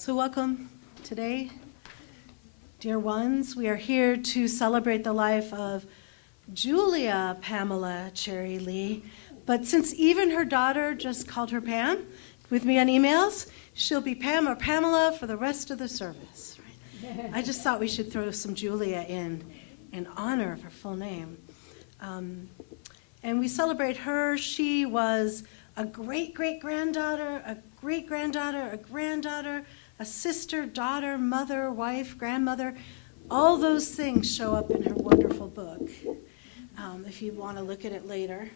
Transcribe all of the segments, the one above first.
So welcome today, dear ones. We are here to celebrate the life of Julia Pamela Cherry Lee. But since even her daughter just called her Pam with me on emails, she'll be Pam or Pamela for the rest of the service. Right? I just thought we should throw some Julia in honor of her full name. And we celebrate her. She was a great-great-granddaughter, a great-granddaughter, a granddaughter, a sister, daughter, mother, wife, grandmother. All those things show up in her wonderful book, if you want to look at it later.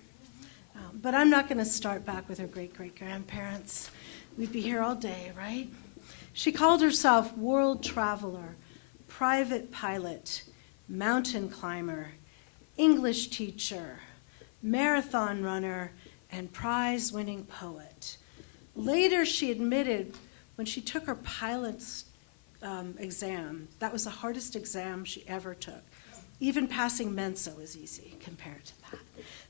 But I'm not going to start back with her great-great-grandparents. We'd be here all day, right? She called herself world traveler, private pilot, mountain climber, English teacher, marathon runner, and prize-winning poet. Later, she admitted when she took her pilot's exam, that was the hardest exam she ever took. Even passing Mensa was easy compared to that.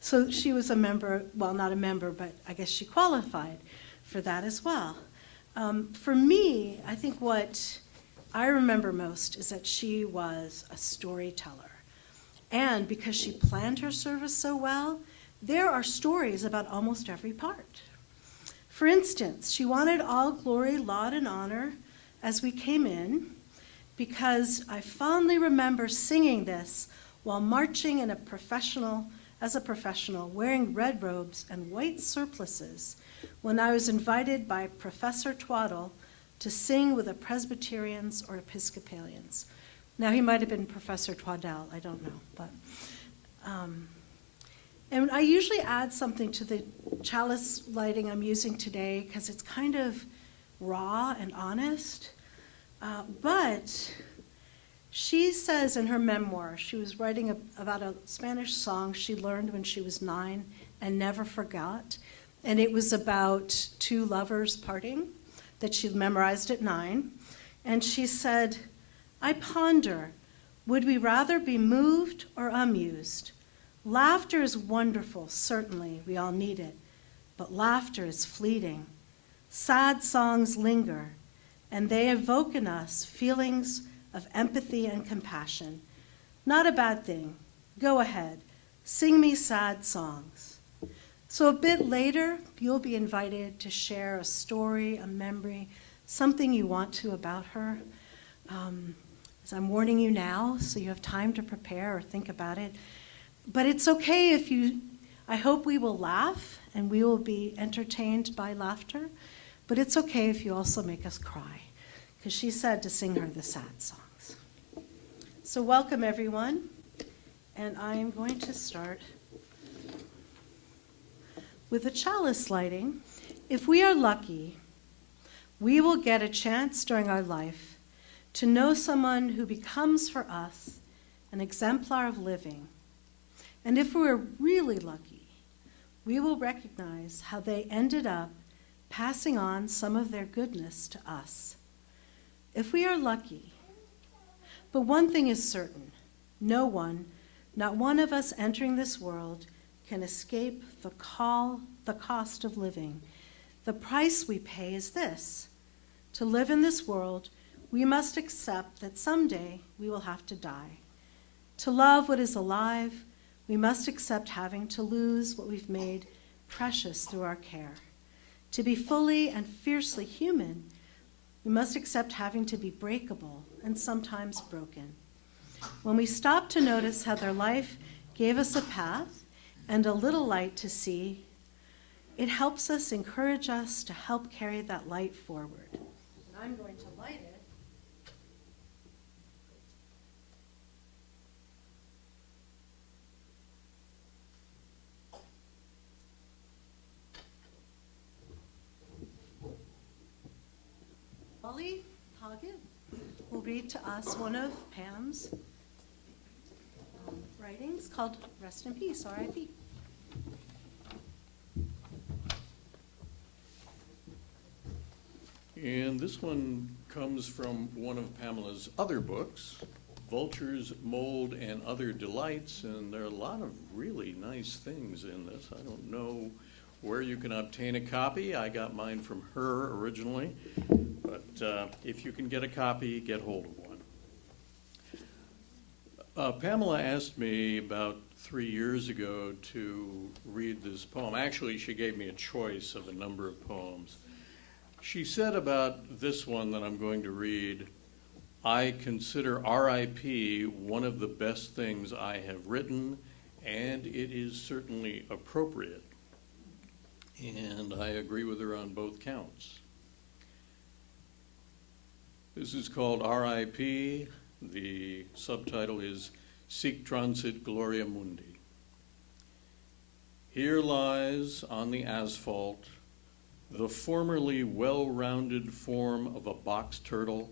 So she was a member, well, not a member, but I guess she qualified for that as well. For me, I think what I remember most is that she was a storyteller. And because she planned her service so well, there are stories about almost every part. For instance, she wanted all glory, laud, and honor as we came in, because I fondly remember singing this while marching as a professional, wearing red robes and white surplices, when I was invited by Professor Twaddle to sing with the Presbyterians or Episcopalians. Now, he might have been Professor Twaddell, I don't know, but... And I usually add something to the chalice lighting I'm using today because it's kind of raw and honest. But she says in her memoir, she was writing about a Spanish song she learned when she was 9 and never forgot. And it was about two lovers parting that she memorized at 9. And she said, "I ponder, would we rather be moved or amused? Laughter is wonderful, certainly, we all need it, but laughter is fleeting. Sad songs linger, and they evoke in us feelings of empathy and compassion. Not a bad thing. Go ahead, sing me sad songs." So a bit later, you'll be invited to share a story, a memory, something you want to about her. As I'm warning you now, so you have time to prepare or think about it. But it's okay if I hope we will laugh and we will be entertained by laughter, but it's okay if you also make us cry, because she said to sing her the sad songs. So welcome, everyone, and I am going to start with the chalice lighting. If we are lucky, we will get a chance during our life to know someone who becomes for us an exemplar of living. And if we're really lucky, we will recognize how they ended up passing on some of their goodness to us. If we are lucky. But one thing is certain, no one, not one of us entering this world, can escape the cost of living. The price we pay is this: to live in this world, we must accept that someday we will have to die. To love what is alive, we must accept having to lose what we've made precious through our care. To be fully and fiercely human, we must accept having to be breakable and sometimes broken. When we stop to notice how their life gave us a path and a little light to see, it helps us, encourage us to help carry that light forward. And I'm going to light it. Molly Hoggett will read to us one of Pam's writings called Rest in Peace, R.I.P. And this one comes from one of Pamela's other books, Vultures, Mold, and Other Delights, and there are a lot of really nice things in this. I don't know where you can obtain a copy. I got mine from her originally, but if you can get a copy, get hold of one. Pamela asked me about 3 years ago to read this poem. Actually, she gave me a choice of a number of poems. She said about this one that I'm going to read, I consider R.I.P. one of the best things I have written, and it is certainly appropriate. And I agree with her on both counts. This is called R.I.P. The subtitle is Sic Transit Gloria Mundi. Here lies on the asphalt the formerly well-rounded form of a box turtle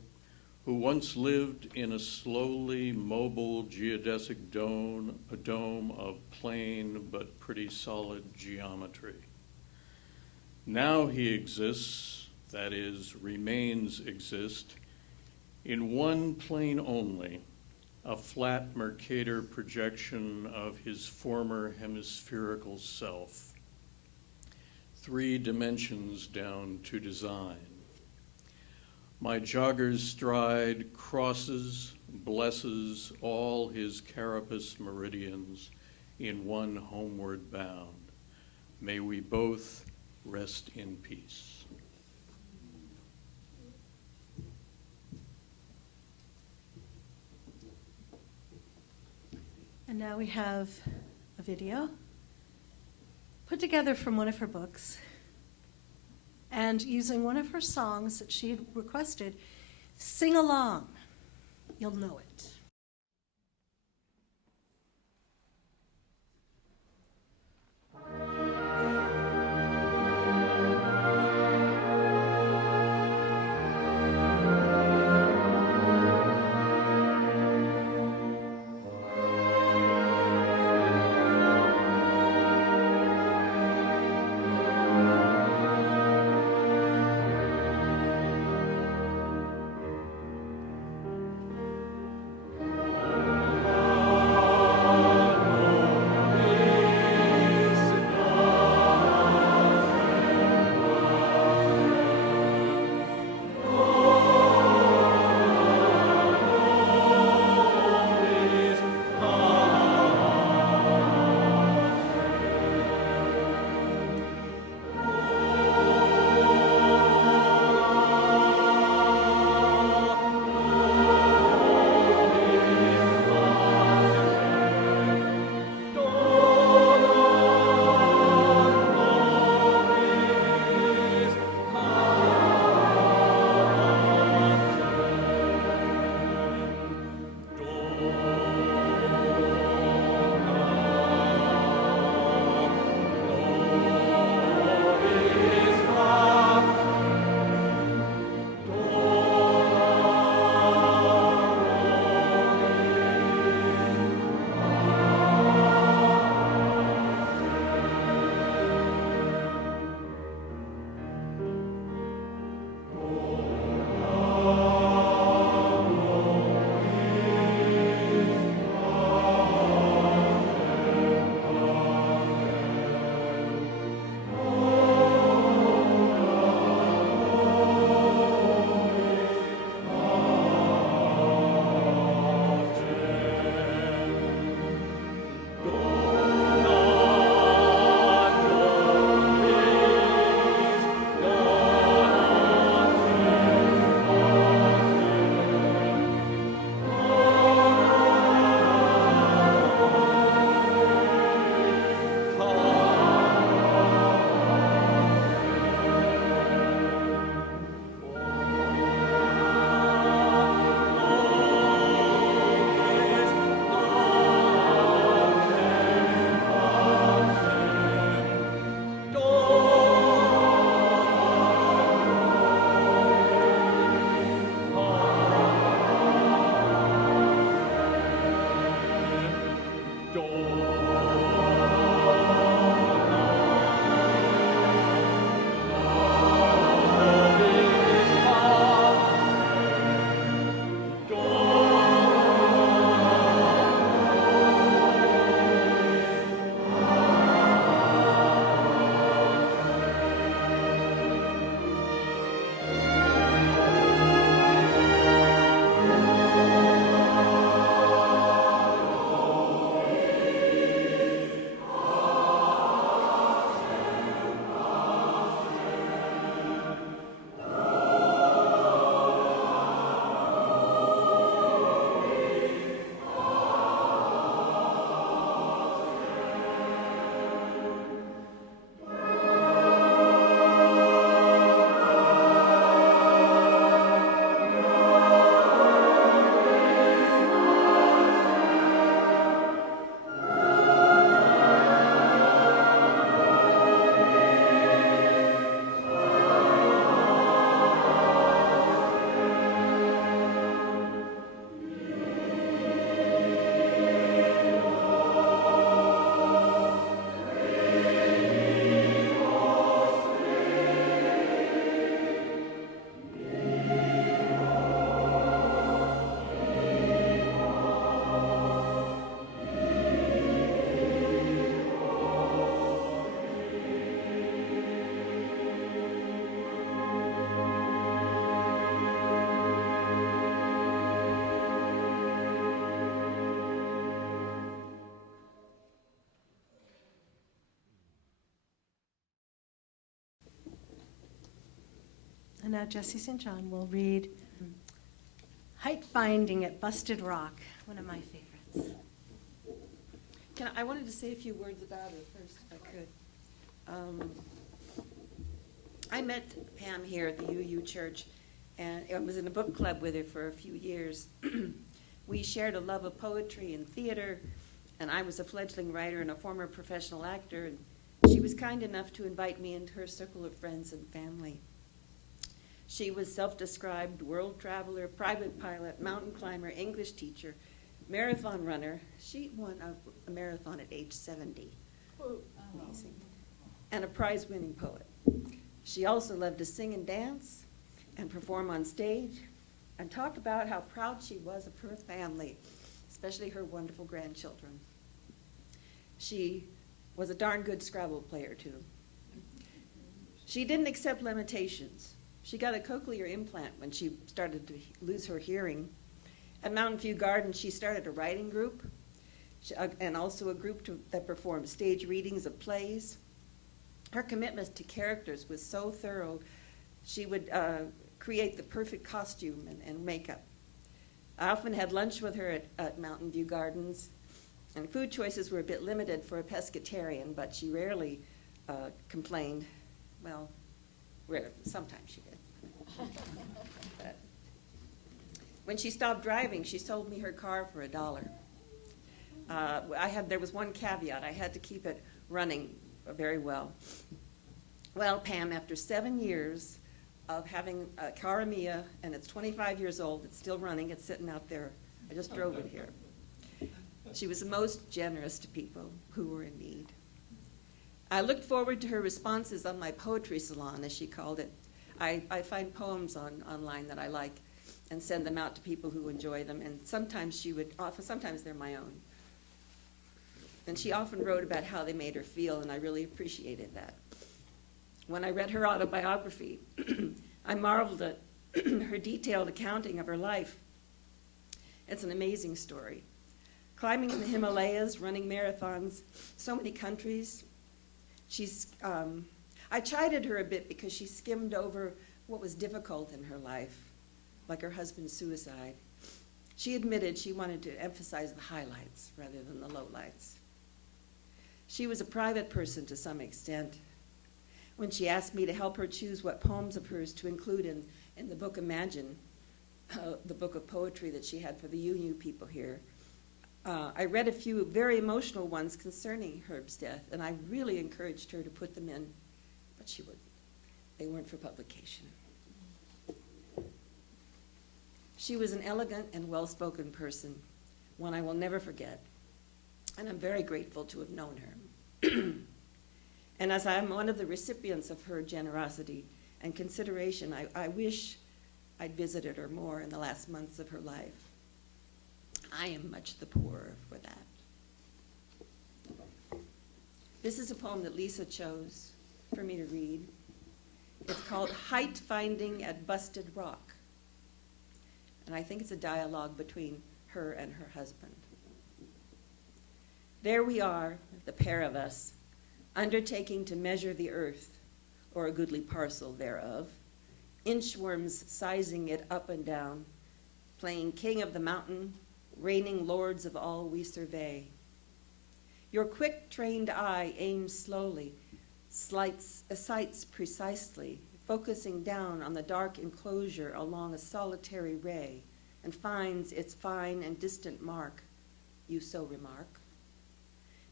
who once lived in a slowly mobile geodesic dome, a dome of plain but pretty solid geometry. Now he exists, that is, remains exist, in one plane only, a flat Mercator projection of his former hemispherical self. 3 dimensions down to design. My jogger's stride crosses, blesses all his carapace meridians in one homeward bound. May we both rest in peace. And now we have a video put together from one of her books and using one of her songs that she had requested. Sing along. You'll know it. And now Jesse St. John will read Height Finding at Busted Rock, one of my favorites. I wanted to say a few words about it first, if I could. I met Pam here at the UU Church, and I was in a book club with her for a few years. We shared a love of poetry and theater, and I was a fledgling writer and a former professional actor, and she was kind enough to invite me into her circle of friends and family. She was self-described world traveler, private pilot, mountain climber, English teacher, marathon runner. She won a marathon at age 70. Amazing. And a prize-winning poet. She also loved to sing and dance and perform on stage and talk about how proud she was of her family, especially her wonderful grandchildren. She was a darn good Scrabble player, too. She didn't accept limitations. She got a cochlear implant when she started to lose her hearing. At Mountain View Gardens, she started a writing group and also a group that performed stage readings of plays. Her commitment to characters was so thorough, she would create the perfect costume and makeup. I often had lunch with her at Mountain View Gardens, and food choices were a bit limited for a pescatarian, but she rarely complained. Well, sometimes she did. But when she stopped driving, she sold me her car for $1. There was one caveat. I had to keep it running very well. Well, Pam, after 7 years of having a Caramia, and it's 25 years old, it's still running, it's sitting out there. I just drove it here. She was the most generous to people who were in need. I looked forward to her responses on my poetry salon, as she called it. I find poems online that I like and send them out to people who enjoy them, and sometimes sometimes they're my own. And she often wrote about how they made her feel, and I really appreciated that. When I read her autobiography, I marveled at her detailed accounting of her life. It's an amazing story. Climbing in the Himalayas, running marathons, so many countries. I chided her a bit because she skimmed over what was difficult in her life, like her husband's suicide. She admitted she wanted to emphasize the highlights rather than the lowlights. She was a private person to some extent. When she asked me to help her choose what poems of hers to include in the book Imagine, the book of poetry that she had for the UU people here, I read a few very emotional ones concerning Herb's death, and I really encouraged her to put them in, but she wouldn't. They weren't for publication. She was an elegant and well-spoken person, one I will never forget, and I'm very grateful to have known her. And as I'm one of the recipients of her generosity and consideration, I wish I'd visited her more in the last months of her life. I am much the poorer for that. This is a poem that Lisa chose for me to read. It's called Height Finding at Busted Rock. And I think it's a dialogue between her and her husband. There we are, the pair of us, undertaking to measure the earth, or a goodly parcel thereof, inchworms sizing it up and down, playing king of the mountain, reigning lords of all we survey. Your quick trained eye aims slowly, sights precisely, focusing down on the dark enclosure along a solitary ray, and finds its fine and distant mark, you so remark.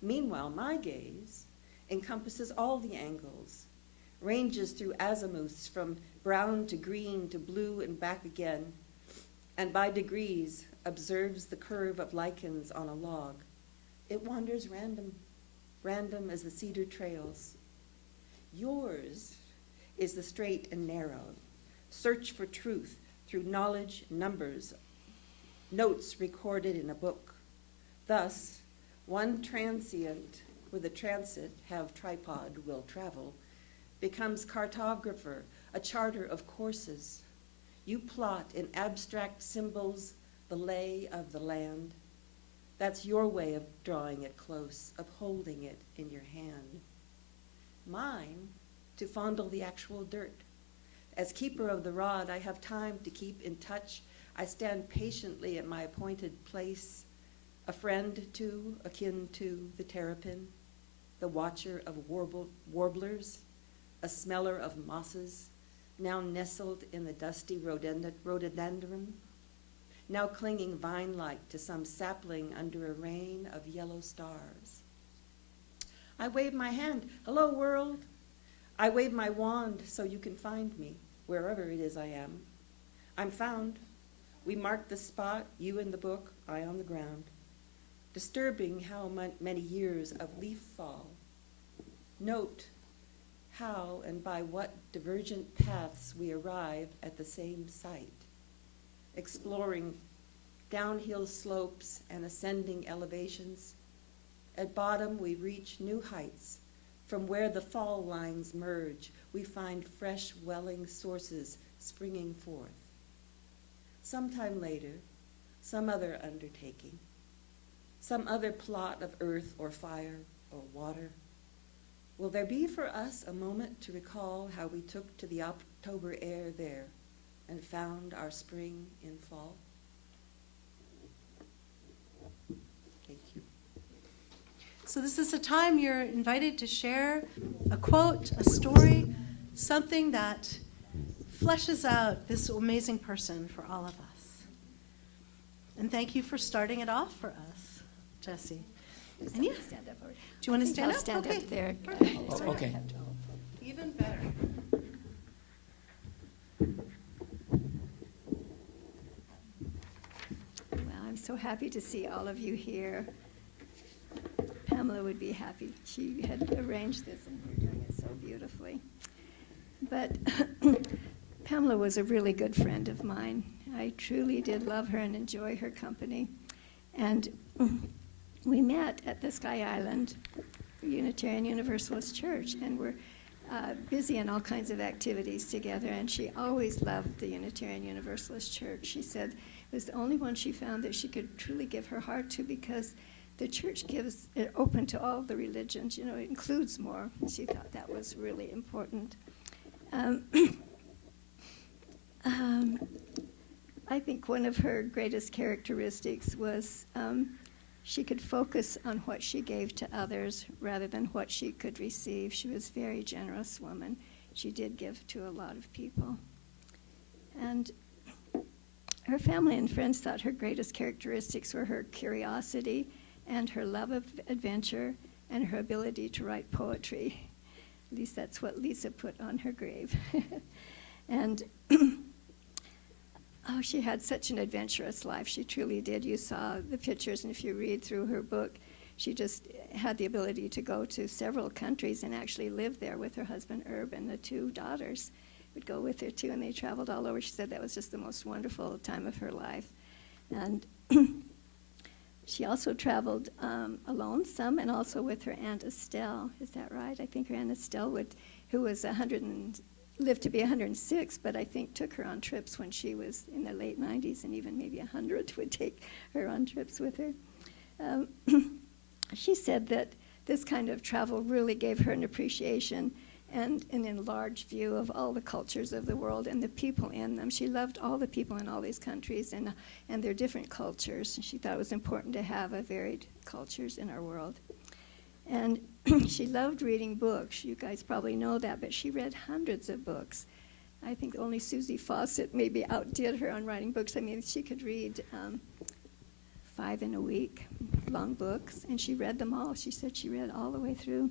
Meanwhile, my gaze encompasses all the angles, ranges through azimuths from brown to green to blue and back again, and by degrees observes the curve of lichens on a log. It wanders random as the cedar trails. Yours is the straight and narrow, search for truth through knowledge, numbers, notes recorded in a book. Thus, one transient with a transit, have tripod, will travel, becomes cartographer, a charter of courses. You plot in abstract symbols the lay of the land. That's your way of drawing it close, of holding it in your hand. Mine, to fondle the actual dirt, As keeper of the rod, I have time to keep in touch. I stand patiently at my appointed place, a friend to, akin to the terrapin, the watcher of warblers, a smeller of mosses, now nestled in the dusty rhododendron, now clinging vine-like to some sapling under a rain of yellow stars. I wave my hand, hello world. I wave my wand so you can find me, wherever it is I am. I'm found. We mark the spot, you in the book, I on the ground. Disturbing how many years of leaf fall. Note how and by what divergent paths we arrive at the same site. Exploring downhill slopes and ascending elevations. At bottom, we reach new heights. From where the fall lines merge, we find fresh welling sources springing forth. Sometime later, some other undertaking, some other plot of earth or fire or water, will there be for us a moment to recall how we took to the October air there and found our spring in fall? Thank you. So this is a time you're invited to share a quote, a story, something that fleshes out this amazing person for all of us. And thank you for starting it off for us, Jessie. And you, Stand up. do you want to stand I'll up? stand Okay. up there. Perfect. Oh, okay. Even better. Well, I'm so happy to see all of you here. Pamela would be happy. She had arranged this and we're doing it so beautifully. But Pamela was a really good friend of mine. I truly did love her and enjoy her company. And we met at the Sky Island Unitarian Universalist Church, and we're busy in all kinds of activities together, and she always loved the Unitarian Universalist Church. She said it was the only one she found that she could truly give her heart to, because the church gives it open to all the religions, you know, it includes more. She thought that was really important. I think one of her greatest characteristics was she could focus on what she gave to others rather than what she could receive. She was a very generous woman. She did give to a lot of people. And her family and friends thought her greatest characteristics were her curiosity and her love of adventure and her ability to write poetry. At least that's what Lisa put on her grave. And oh, she had such an adventurous life. She truly did. You saw the pictures, and if you read through her book, she just had the ability to go to several countries and actually live there with her husband, Herb, and the two daughters would go with her, too, and they traveled all over. She said that was just the most wonderful time of her life. And she also traveled alone some, and also with her Aunt Estelle. Is that right? I think her Aunt Estelle who was lived to be 106, but I think took her on trips when she was in the late 90s, and even maybe 100 would take her on trips with her. She said that this kind of travel really gave her an appreciation and an enlarged view of all the cultures of the world and the people in them. She loved all the people in all these countries and their different cultures. She thought it was important to have a varied cultures in our world. And she loved reading books. You guys probably know that, but she read hundreds of books. I think only Susie Fawcett maybe outdid her on writing books. I mean, she could read 5 in a week, long books, and she read them all. She said she read all the way through.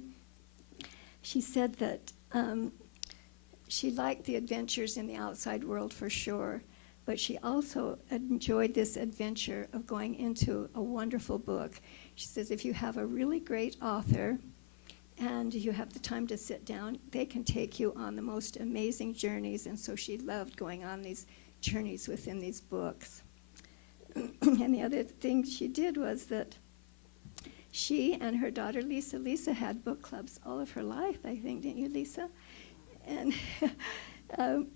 She said that she liked the adventures in the outside world for sure, but she also enjoyed this adventure of going into a wonderful book. She says if you have a really great author and you have the time to sit down, they can take you on the most amazing journeys, and so she loved going on these journeys within these books. And the other thing she did was that she and her daughter Lisa had book clubs all of her life, I think, didn't you, Lisa? And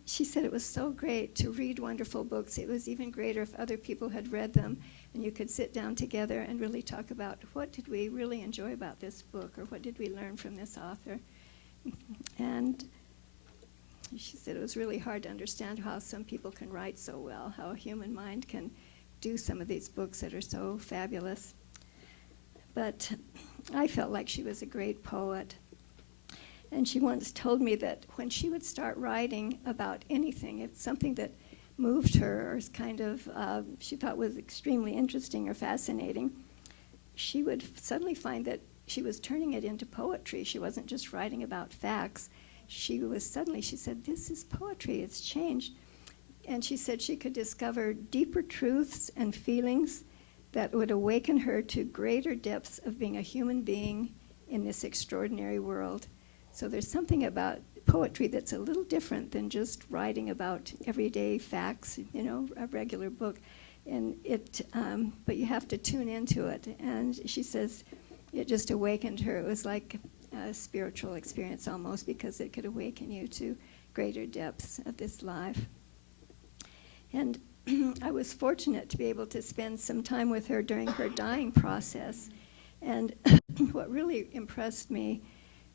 she said it was so great to read wonderful books. It was even greater if other people had read them, and you could sit down together and really talk about what did we really enjoy about this book, or what did we learn from this author. And she said it was really hard to understand how some people can write so well, how a human mind can do some of these books that are so fabulous. But I felt like she was a great poet. And she once told me that when she would start writing about anything, if something that moved her or kind of she thought was extremely interesting or fascinating, she would suddenly find that she was turning it into poetry. She wasn't just writing about facts. She said, this is poetry, it's changed. And she said she could discover deeper truths and feelings that would awaken her to greater depths of being a human being in this extraordinary world. So there's something about poetry that's a little different than just writing about everyday facts, a regular book. And but you have to tune into it. And she says it just awakened her. It was like a spiritual experience almost, because it could awaken you to greater depths of this life. And I was fortunate to be able to spend some time with her during her dying process. And what really impressed me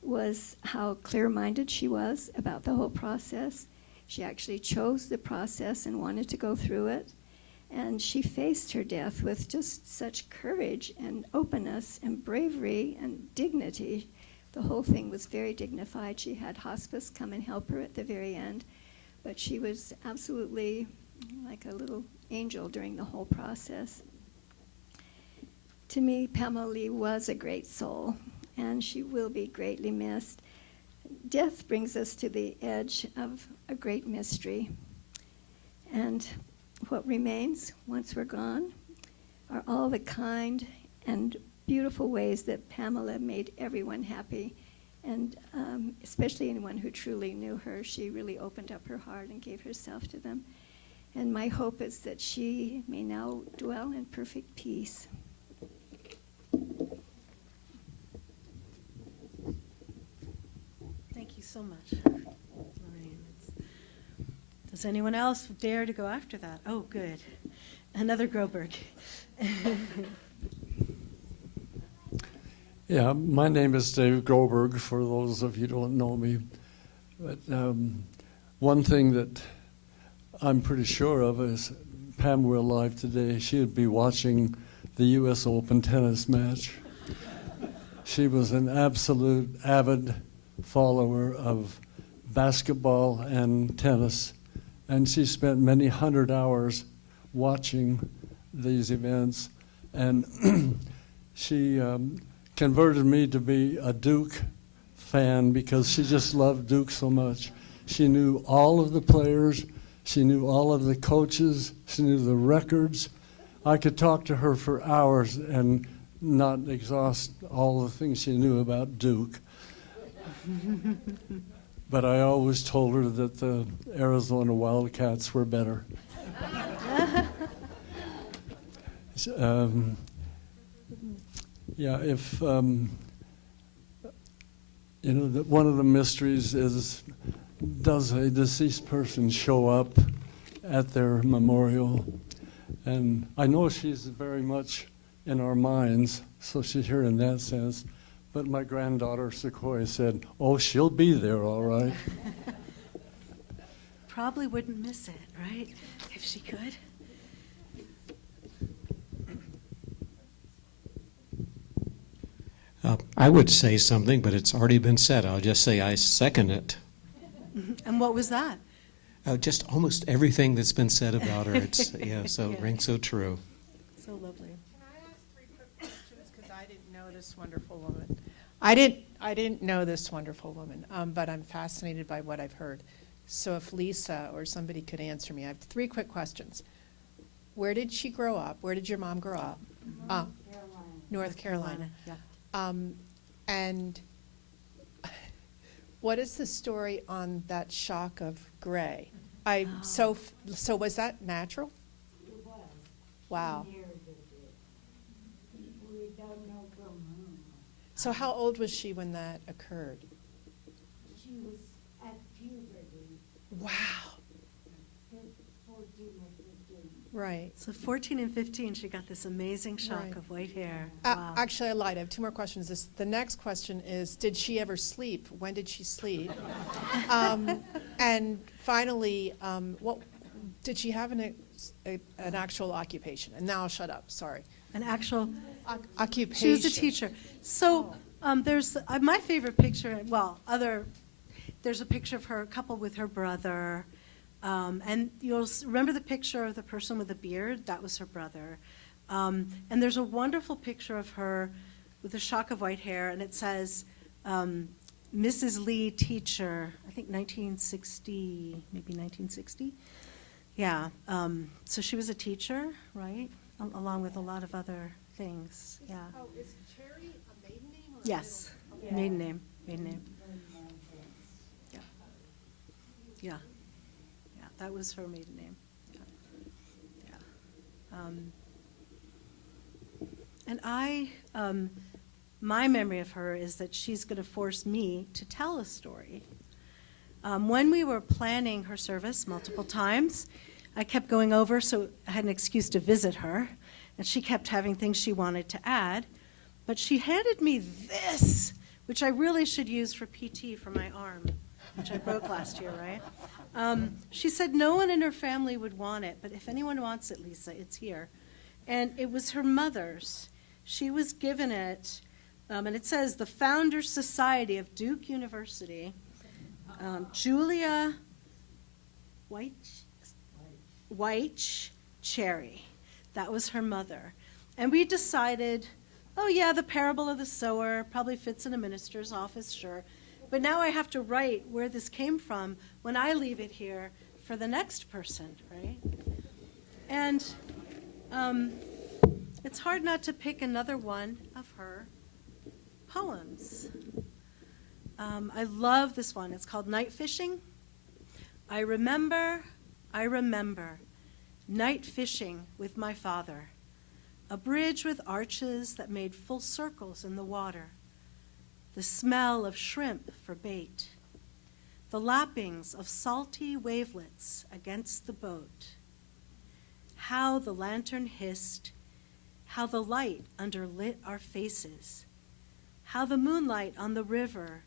was how clear-minded she was about the whole process. She actually chose the process and wanted to go through it. And she faced her death with just such courage and openness and bravery and dignity. The whole thing was very dignified. She had hospice come and help her at the very end. But she was absolutely like a little angel during the whole process. To me, Pamela Lee was a great soul, and she will be greatly missed. Death brings us to the edge of a great mystery. And what remains once we're gone are all the kind and beautiful ways that Pamela made everyone happy. And especially anyone who truly knew her, she really opened up her heart and gave herself to them. And my hope is that she may now dwell in perfect peace. Thank you so much, Lorraine. Does anyone else dare to go after that? Oh, good. Another Groberg. Yeah, my name is Dave Groberg, for those of you who don't know me. But one thing that I'm pretty sure of is Pam were alive today, she would be watching the U.S. Open tennis match. She was an absolute avid follower of basketball and tennis, and she spent many hundred hours watching these events. And she converted me to be a Duke fan because she just loved Duke so much. She knew all of the players. She knew all of the coaches. She knew the records. I could talk to her for hours and not exhaust all the things she knew about Duke. But I always told her that the Arizona Wildcats were better. Yeah, if, one of the mysteries is, does a deceased person show up at their memorial? And I know she's very much in our minds, so she's here in that sense. But my granddaughter, Sequoia, said, oh, she'll be there, all right. Probably wouldn't miss it, right? If she could. I would say something, but it's already been said. I'll just say I second it. And what was that? Just almost everything that's been said about her. It's so Yeah. rings so true. So lovely. Can I ask 3 quick questions, because I didn't know this wonderful woman. I didn't know this wonderful woman, but I'm fascinated by what I've heard. So if Lisa or somebody could answer me, I have 3 quick questions. Where did she grow up? Where did your mom grow up? North Carolina. Yeah. And what is the story on that shock of gray? So was that natural? It was. Wow. We don't know from whom. So how old was she when that occurred? She was at puberty, Wow. 14 or 15. Right. So 14 and 15, she got this amazing shock Right. of white hair. Wow. Actually, I lied. I have two more questions. The next question is, did she ever sleep? When did she sleep? And finally, what did she have an actual occupation? And now I'll shut up. Sorry. An actual, Occupation. she was a teacher. So there's my favorite picture, there's a picture of her, a couple with her brother. And you'll remember the picture of the person with the beard? That was her brother. And there's a wonderful picture of her with a shock of white hair, and it says, Mrs. Lee, teacher, I think 1960, maybe 1960. Yeah, so she was a teacher, right? Along with a lot of other things, yeah. Oh, is Cherry a maiden name or Yes, Yeah. maiden name, maiden name. Yeah. Yeah. Yeah, that was her maiden name. Yeah. Yeah. And my memory of her is that she's going to force me to tell a story. When we were planning her service multiple times, I kept going over, so I had an excuse to visit her, and she kept having things she wanted to add. But she handed me this, which I really should use for PT for my arm, which I broke last year, right? She said no one in her family would want it, but if anyone wants it, Lisa, it's here. And it was her mother's. She was given it, and it says, the Founders Society of Duke University, Julia White Cherry. That was her mother. And we decided, oh yeah, the parable of the sower probably fits in a minister's office, sure. But now I have to write where this came from when I leave it here for the next person, right? And it's hard not to pick another one of her poems. I love this one. It's called Night Fishing. I remember, night fishing with my father, a bridge with arches that made full circles in the water, the smell of shrimp for bait, the lappings of salty wavelets against the boat, how the lantern hissed, how the light underlit our faces, how the moonlight on the river,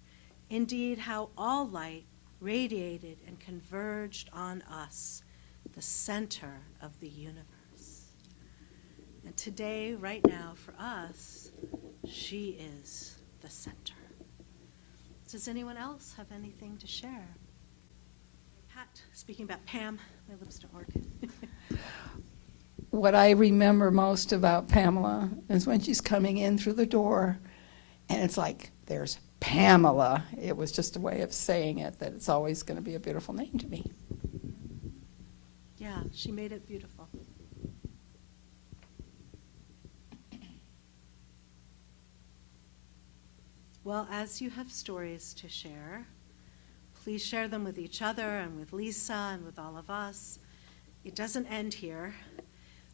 indeed how all light radiated and converged on us, the center of the universe. And today, right now, for us, she is the center. Does anyone else have anything to share? Pat, speaking about Pam, my lips don't work. What I remember most about Pamela is when she's coming in through the door, and it's like, there's Pamela. It was just a way of saying it, that it's always going to be a beautiful name to me. Yeah, she made it beautiful. Well, as you have stories to share, please share them with each other and with Lisa and with all of us. It doesn't end here.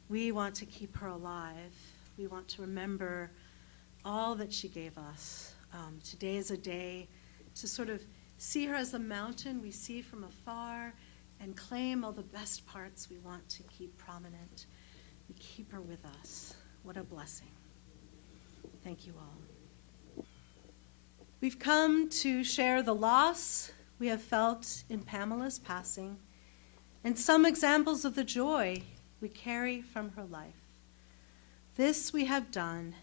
We want to keep her alive. We want to remember all that she gave us. Today is a day to sort of see her as a mountain we see from afar and claim all the best parts we want to keep prominent. We keep her with us. What a blessing. Thank you all. We've come to share the loss we have felt in Pamela's passing and some examples of the joy we carry from her life. This we have done,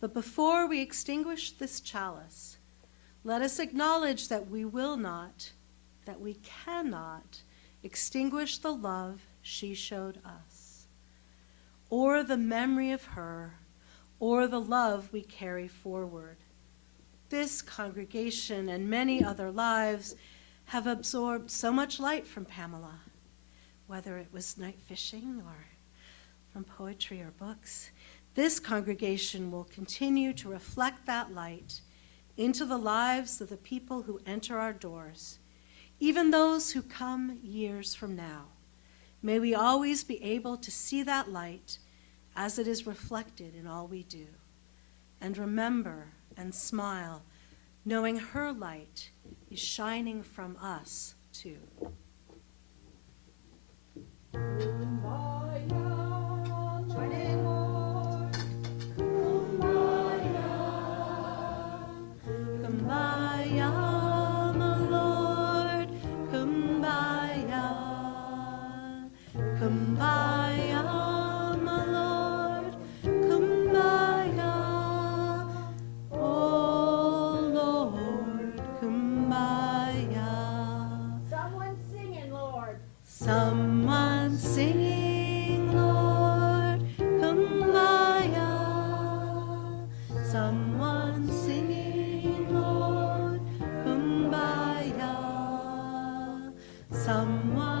but before we extinguish this chalice, let us acknowledge that we will not, that we cannot extinguish the love she showed us, or the memory of her, or the love we carry forward. This congregation and many other lives have absorbed so much light from Pamela, whether it was night fishing or from poetry or books. This congregation will continue to reflect that light into the lives of the people who enter our doors, even those who come years from now. May we always be able to see that light as it is reflected in all we do, and remember and smile, knowing her light is shining from us too. In my Someone singing, Lord, kumbaya. Someone singing, Lord, kumbaya. Someone